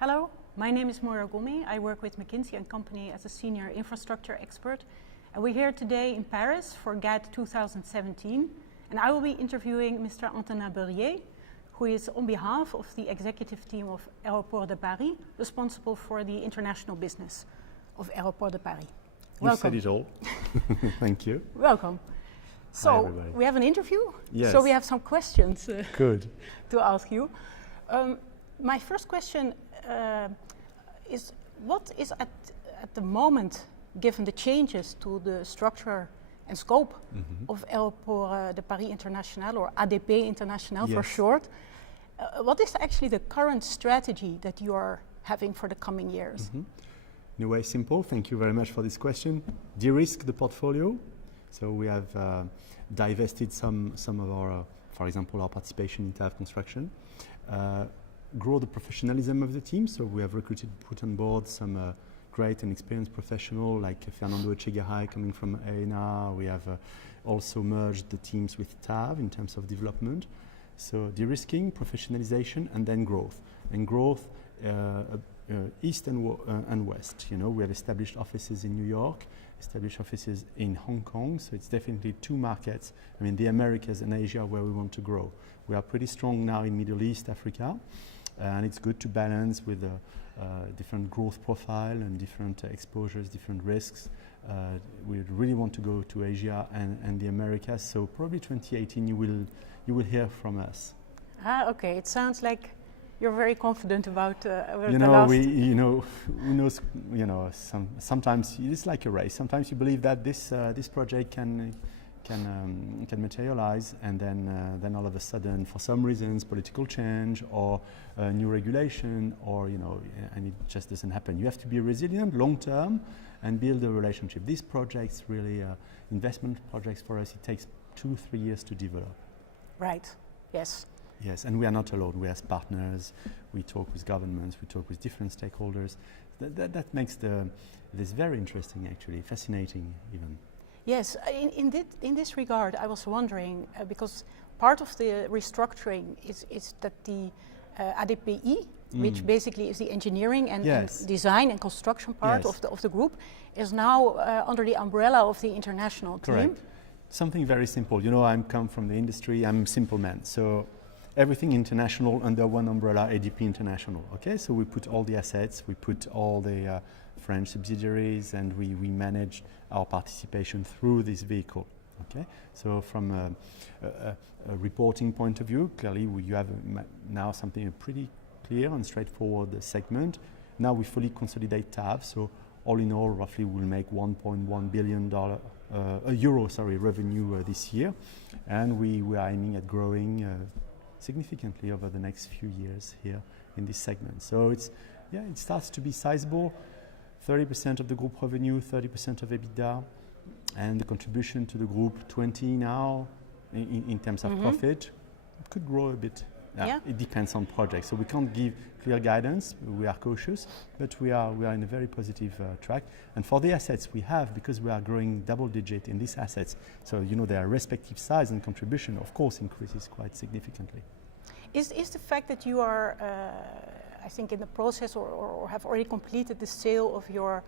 Hello, my name is Moira Goulmy. I work with McKinsey Company as a senior infrastructure expert. And we're here today in Paris for GAD 2017. And I will be interviewing Mr. Antonin Beurrier, who is on behalf of the executive team of Aéroports de Paris, responsible for the international business of Aéroports de Paris. Welcome. You said it all. Thank you. Welcome. So, we have an interview. Yes. So we have some questions Good. to ask you. My first question is, what is at the moment, given the changes to the structure and scope of Aéroports de Paris International, or ADP International for short, what is actually the current strategy that you are having for the coming years? In a way, simple. Thank you very much for this question. De-risk the portfolio. So we have divested some of our, for example, our participation in TAV Construction. Grow the professionalism of the team. So we have put on board some great and experienced professionals like Fernando Echegaray coming from AENA. We have also merged the teams with TAV in terms of development. So de-risking, professionalization, and then growth. And growth east and west. You know, we have established offices in New York, established offices in Hong Kong. So it's definitely two markets. I mean, the Americas and Asia where we want to grow. We are pretty strong now in Middle East, Africa. And it's good to balance with a different growth profile and different exposures, different risks. We really want to go to Asia and the Americas. So probably 2018 you will hear from us. Okay. It sounds like you're very confident about you know, who knows? You know, sometimes it's like a race. Sometimes you believe that this project can materialize, and then all of a sudden, for some reasons, political change or new regulation, or and it just doesn't happen. You have to be resilient, long term, and build a relationship. These projects, really, investment projects for us, it takes 2-3 years to develop. Right. Yes. Yes, and we are not alone. We have partners. We talk with governments. We talk with different stakeholders. That makes this very interesting, actually, fascinating, even. Yes, in this regard, I was wondering, because part of the restructuring is that the ADPI, which basically is the engineering and design and construction part of the group, is now under the umbrella of the international team. Correct. Something very simple. You know, I come from the industry. I'm a simple man. So everything international under one umbrella, ADP International. Okay, so we put all the assets, we put all the French subsidiaries, and we manage our participation through this vehicle. Okay, so from a reporting point of view, clearly you have now something pretty clear and straightforward segment. Now we fully consolidate TAV, so all in all, roughly we'll make $1.1 billion revenue this year, and we are aiming at growing significantly over the next few years here in this segment. So it starts to be sizable. 30% of the group revenue, 30% of EBITDA, and the contribution to the group 20 now in terms of profit. It could grow a bit. It depends on projects, so we can't give clear guidance. We are cautious, but we are in a very positive track. And for the assets we have, because we are growing double-digit in these assets, so their respective size and contribution, of course, increases quite significantly. Is the fact that you are, I think, in the process or have already completed the sale of your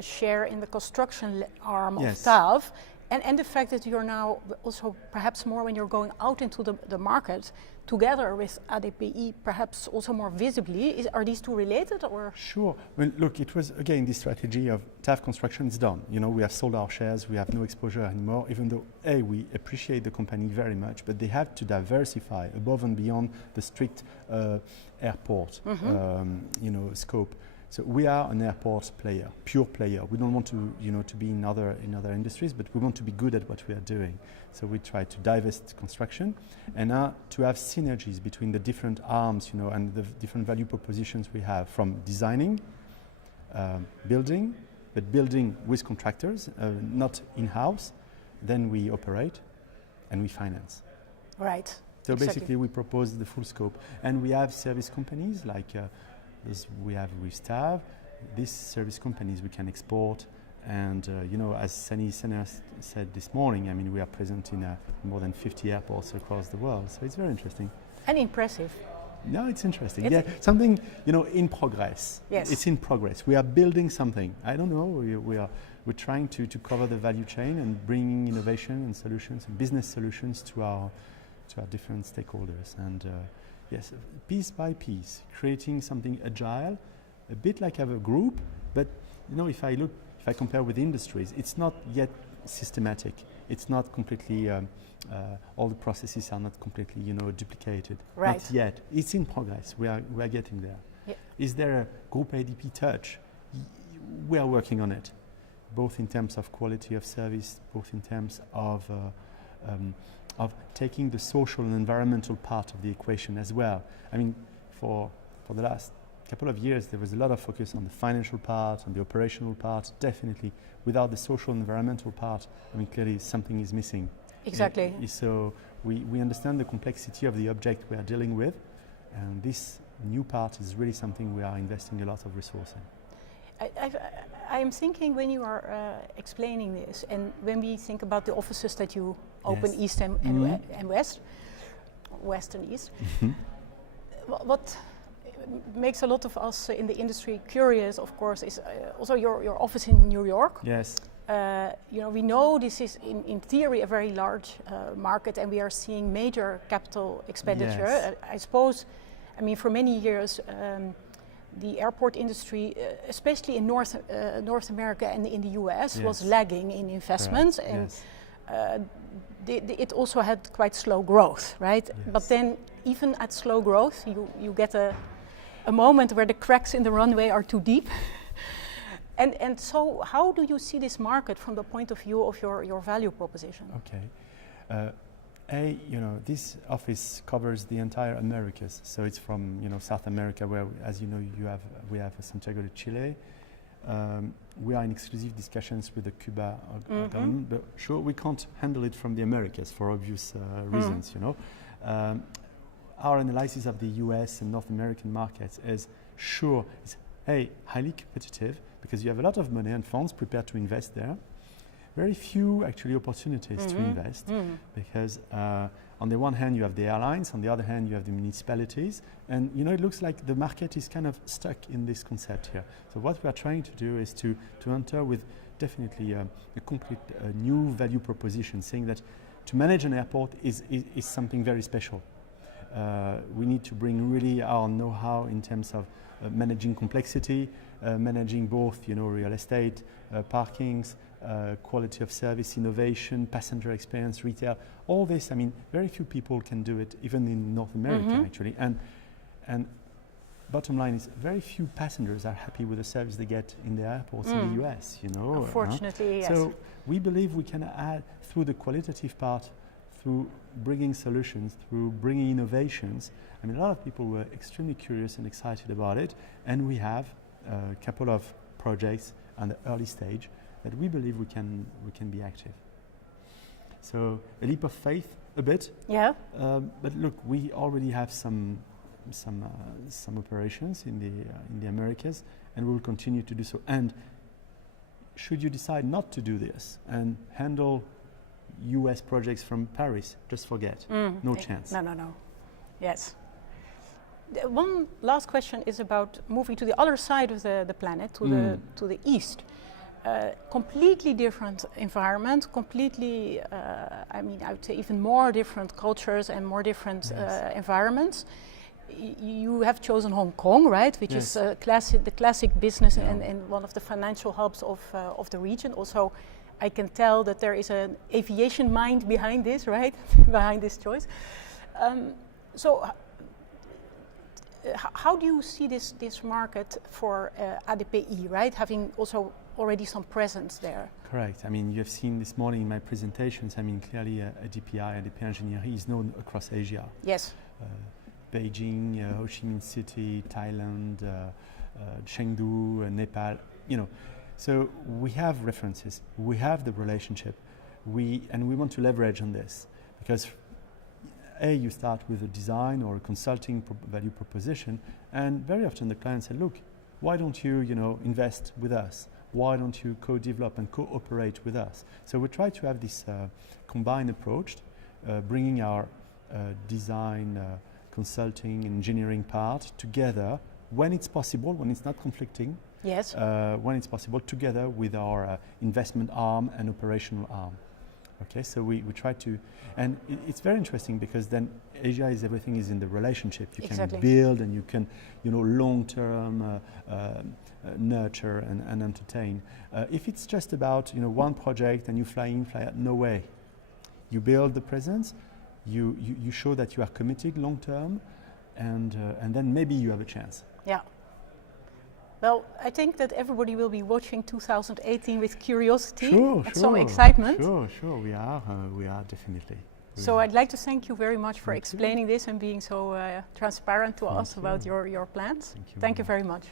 share in the construction arm of TAV, and the fact that you're now also perhaps more when you're going out into the market together with ADPI, perhaps also more visibly, are these two related, or? Sure. Well, look, it was again the strategy of TAV Construction is done. We have sold our shares, we have no exposure anymore, even though we appreciate the company very much, but they have to diversify above and beyond the strict airport scope. So we are an airport player, pure player. We don't want to be in other industries, but we want to be good at what we are doing. So we try to divest construction and to have synergies between the different arms, and the different value propositions we have, from designing, building, but building with contractors, not in-house. Then we operate and we finance. Right. So basically we propose the full scope. And we have service companies like we have with TAV. These service companies we can export, and as Sunny said this morning, I mean, we are present in more than 50 airports across the world, so it's very interesting. And impressive. No, it's interesting. Something, in progress. Yes. It's in progress. We are building something. I don't know. We're trying to cover the value chain and bringing innovation and solutions and business solutions to our different stakeholders. And yes, piece by piece, creating something agile, a bit like a group. But if I compare with industries, it's not yet systematic. It's not completely. All the processes are not completely, duplicated. Right. Not yet. It's in progress. We are getting there. Yeah. Is there a Groupe ADP touch? We are working on it, both in terms of quality of service, both in terms of taking the social and environmental part of the equation as well. I mean, for the last couple of years, there was a lot of focus on the financial part, on the operational part. Definitely, without the social and environmental part, clearly something is missing. Exactly. So we understand the complexity of the object we are dealing with, and this new part is really something we are investing a lot of resource in. I'm thinking when you are explaining this, and when we think about the offices that you open East and West, West and East, what makes a lot of us in the industry curious, of course, is also your office in New York. Yes. We know this is in theory a very large market, and we are seeing major capital expenditure. Yes. I suppose, for many years, the airport industry, especially in North America and in the US, was lagging in investments, and it also had quite slow growth, right? Yes. But then, even at slow growth, you get a moment where the cracks in the runway are too deep. And so, how do you see this market from the point of view of your value proposition? Okay. This office covers the entire Americas. So it's from South America, where, as you know, we have Santiago de Chile. We are in exclusive discussions with the Cuba government, but sure, we can't handle it from the Americas for obvious reasons. Our analysis of the US and North American markets is it's highly competitive, because you have a lot of money and funds prepared to invest there. Very few actually opportunities to invest, because on the one hand you have the airlines, on the other hand you have the municipalities, and it looks like the market is kind of stuck in this concept here. So what we are trying to do is to enter with definitely a complete new value proposition, saying that to manage an airport is something very special. We need to bring really our know-how in terms of managing complexity, managing both real estate, parkings, quality of service, innovation, passenger experience, retail, all this. Very few people can do it, even in North America actually. And bottom line is, very few passengers are happy with the service they get in the airports in the US. Unfortunately, yes. So we believe we can add, through the qualitative part, through bringing solutions, through bringing innovations. A lot of people were extremely curious and excited about it, and we have a couple of projects on the early stage that we believe we can be active. So a leap of faith, a bit. Yeah. But look, we already have some operations in the Americas, and we will continue to do so. And should you decide not to do this and handle US projects from Paris, just forget. No chance. No. Yes. One last question is about moving to the other side of the planet, to the east. Completely different environment, completely, I would say even more different cultures and more different environments. You have chosen Hong Kong, right, which is the classic business and one of the financial hubs of the region. Also, I can tell that there is an aviation mind behind this, right, behind this choice. How do you see this market for ADPI, right, having also already some presence there? Correct. You have seen this morning in my presentations, clearly ADP Engineering is known across Asia. Yes. Beijing, Ho Chi Minh City, Thailand, Chengdu, Nepal, So we have references, we have the relationship, and we want to leverage on this, because you start with a design or a consulting value proposition, and very often the client said, look, why don't you, invest with us? Why don't you co-develop and cooperate with us? So we try to have this combined approach, bringing our design consulting, engineering part together when it's possible, when it's not conflicting. Yes. When it's possible, together with our investment arm and operational arm. Okay, so we try to, and it's very interesting because then Asia is everything is in the relationship. You Exactly. can build and you can, long-term nurture and entertain. If it's just about one project and you fly in, fly out, no way. You build the presence, you show that you are committed long-term, and then maybe you have a chance. Yeah. Well, I think that everybody will be watching 2018 with curiosity and some excitement. Sure, we are definitely. So I'd like to thank you very much for explaining this and being so transparent to us about your plans. Thank you Thank you very much.